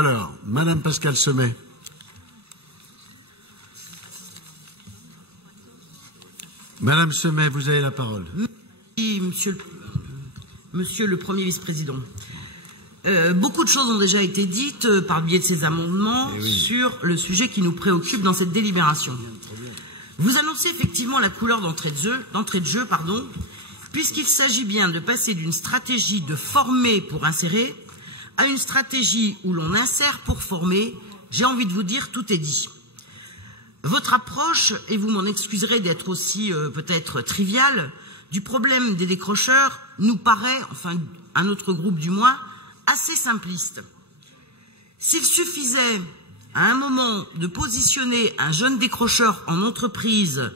Alors, Madame Pascale Semet. Madame Semet, vous avez la parole. Oui, monsieur le Premier vice-président. Beaucoup de choses ont déjà été dites par le biais de ces amendements sur le sujet qui nous préoccupe dans cette délibération. Vous annoncez effectivement la couleur d'entrée de jeu, puisqu'il s'agit bien de passer d'une stratégie de former pour insérer à une stratégie où l'on insère pour former. J'ai envie de vous dire, tout est dit. Votre approche, et vous m'en excuserez d'être aussi peut-être triviale, du problème des décrocheurs nous paraît, enfin à notre groupe du moins, assez simpliste. S'il suffisait à un moment de positionner un jeune décrocheur en entreprise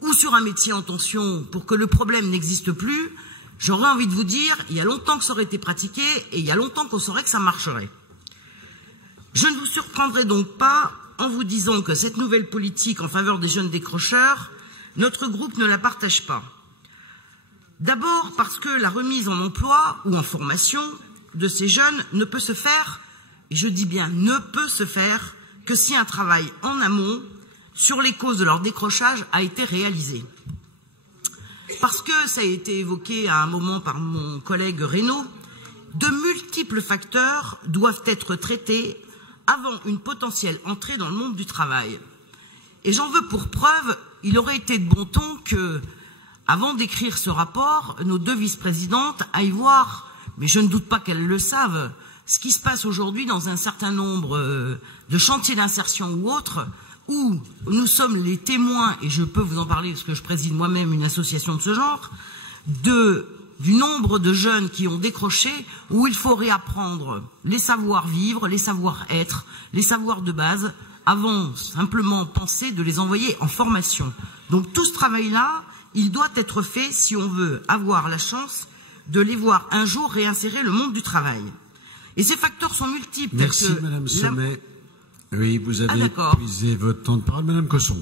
ou sur un métier en tension pour que le problème n'existe plus, j'aurais envie de vous dire, il y a longtemps que ça aurait été pratiqué et il y a longtemps qu'on saurait que ça marcherait. Je ne vous surprendrai donc pas en vous disant que cette nouvelle politique en faveur des jeunes décrocheurs, notre groupe ne la partage pas. D'abord parce que la remise en emploi ou en formation de ces jeunes ne peut se faire, et je dis bien ne peut se faire, que si un travail en amont sur les causes de leur décrochage a été réalisé. Parce que, ça a été évoqué à un moment par mon collègue Reynaud, de multiples facteurs doivent être traités avant une potentielle entrée dans le monde du travail. Et j'en veux pour preuve, il aurait été de bon ton que, avant d'écrire ce rapport, nos deux vice-présidentes aillent voir, mais je ne doute pas qu'elles le savent, ce qui se passe aujourd'hui dans un certain nombre de chantiers d'insertion ou autres, où nous sommes les témoins, et je peux vous en parler parce que je préside moi-même une association de ce genre, du nombre de jeunes qui ont décroché, où il faut réapprendre les savoir-vivre, les savoir-être, les savoirs de base, avant simplement penser de les envoyer en formation. Donc tout ce travail-là, il doit être fait si on veut avoir la chance de les voir un jour réinsérer le monde du travail. Et ces facteurs sont multiples. Merci Madame Semet. Oui, vous avez épuisé votre temps de parole. Madame Cosson.